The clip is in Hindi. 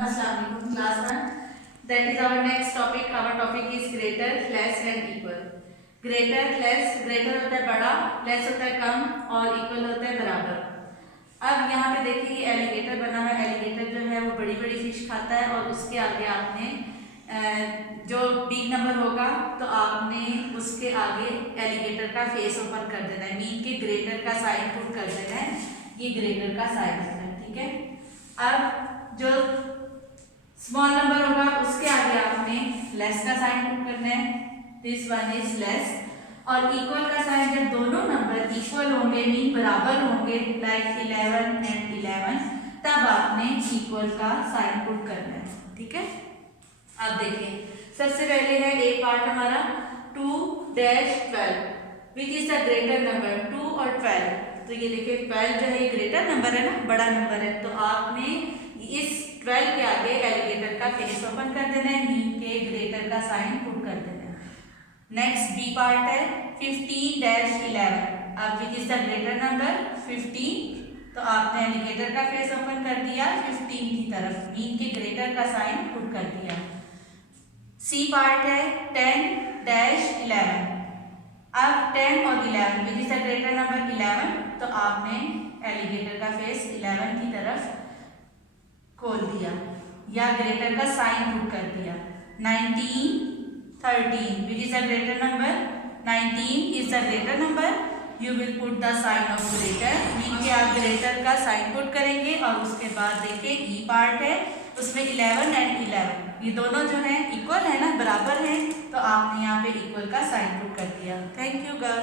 Assalamualaikum class 1. That is our next topic. Our topic is greater, less and equal. Greater, less, greater होता है बड़ा, less होता है कम और equal होता है बराबर. अब यहाँ पे देखिए ये एलिगेटर बना हुआ है. एलिगेटर जो है वो बड़ी बड़ी फिश खाता है और उसके आगे आपने जो बिग नंबर होगा तो आपने उसके आगे एलिगेटर का फेस ओपन कर देना है. मीन के ग्रेटर का साइन पुट कर देना है. ये ग्रेटर का साइन है, ठीक है. अब जो स्मॉल नंबर होगा उसके आगे आपने लेस का साइन पुट करना है. This one is less. और इक्वल का साइन जब दोनों नंबर इक्वल होंगे मीन बराबर होंगे लाइक 11 एंड 11 तब आपने इक्वल का साइन पुट करना है, ठीक है. अब देखिए सबसे पहले है ए पार्ट हमारा 2-12 विच इज द ग्रेटर नंबर 2 और 12. तो ये देखिए 12 जो है ये ग्रेटर नंबर है ना, बड़ा नंबर है. तो आपने इस 12 के आगे एलिगेटर का फेस ओपन कर देना है. मीन के ग्रेटर का साइन पुट कर देना है. नेक्स्ट बी पार्ट है 15-11. अब विच इज द ग्रेटर नंबर 15. तो आपने एलिगेटर का फेस ओपन कर दिया 15 की तरफ. मीन के ग्रेटर का साइन पुट कर दिया. सी पार्ट है 10-11. अब 10 और 11 विच इज द ग्रेटर नंबर 11. तो आपने एलिगेटर का फेस 11 की तरफ खोल दिया या ग्रेटर का साइन पुट कर दिया. 19-13 which is the greater number. 19 is the greater number. You will put the sign of greater. Mean के आप ग्रेटर का साइन पुट करेंगे और उसके बाद देखिए ई पार्ट है उसमें 11 एंड 11 ये दोनों जो है इक्वल है ना, बराबर है. तो आपने यहाँ पे इक्वल का साइन पुट कर दिया. Thank you girl.